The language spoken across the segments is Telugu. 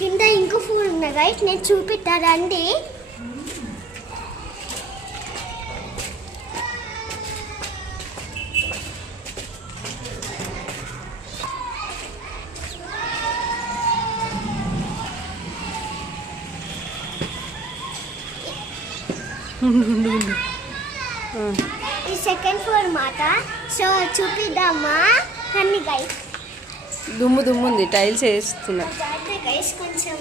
కింద ఇంకో ఫోన్ ఉన్నాయి గైస్, నేను చూపిస్తారండి. ఈ సెకండ్ ఫ్లోర్ మాట. సో చూపిద్దామా అన్ని గైస్. దుమ్ము ఉంది, టైల్స్ వేస్తున్నా గైస్. కొంచెం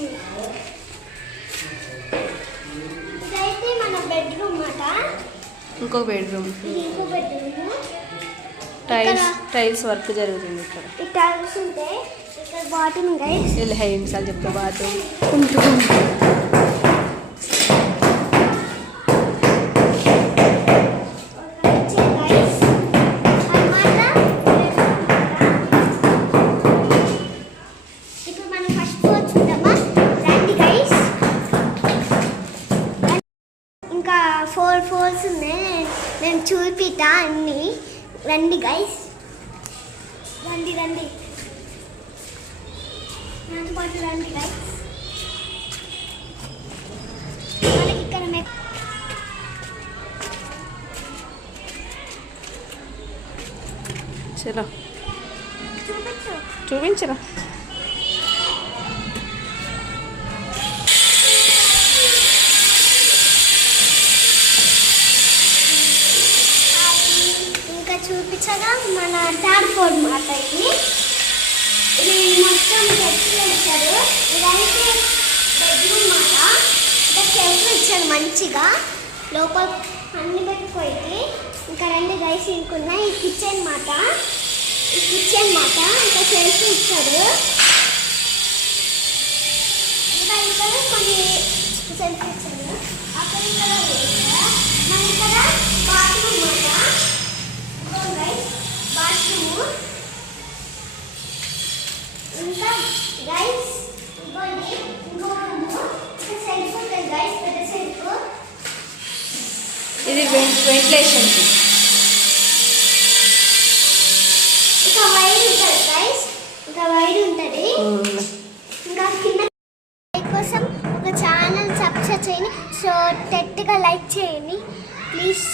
ఇదైతే మన బెడ్రూమ్ మాట. ఇంకో బెడ్రూమ్. టైల్స్ వర్క్ జరుగుతుంది ఇక్కడ. ఈ టైల్స్ ఉంటాయి. ఇక్కడ బాత్రూమ్ గైస్. ఇలా 5 నిమిషాలు చెప్తా. బాత్రూమ్ ఇంకా 4 ఫ్లోర్స్ ఉన్నాయి. నేను చూపిస్తా అన్ని. రండి గైస్, రండి నాతో పాటు రండి గైస్. మనకి ఇక్కడ చలో చూపించరా. చూపించగా మన థర్డ్ ఫ్లోర్ మాట. ఇది మొత్తం చెట్లు ఇచ్చారు. ఇదైతే బెడ్రూమ్ మాట. ఇంకా చెట్లు ఇచ్చారు మంచిగా. లోపల అన్ని పెట్టుకోయి. ఇంకా 2 గైస్ ఇంకున్నాయి. ఈ కిచెన్ మాట. ఇంకా చెట్లు ఇచ్చారు. ఇంకా ఇక్కడ కొన్ని సెల్ఫ్ ఇచ్చారు. అక్కడ ఇక్కడ మన ఇక్కడ బాత్రూమ్ మాట. బాత్రూమ్ ఇంకా గైస్ ఇంకో సెల్ఫ్ ఉంటుంది గైస్. పెద్ద సెల్ఫ్. ఇది వెంటిలేషన్. ఇంకా వైడ్ ఉంటుంది గైస్. ఇంకా కింద కోసం ఒక ఛానల్ సబ్స్క్రైబ్ చేయండి. సో గట్టిగా లైక్ చేయండి ప్లీజ్.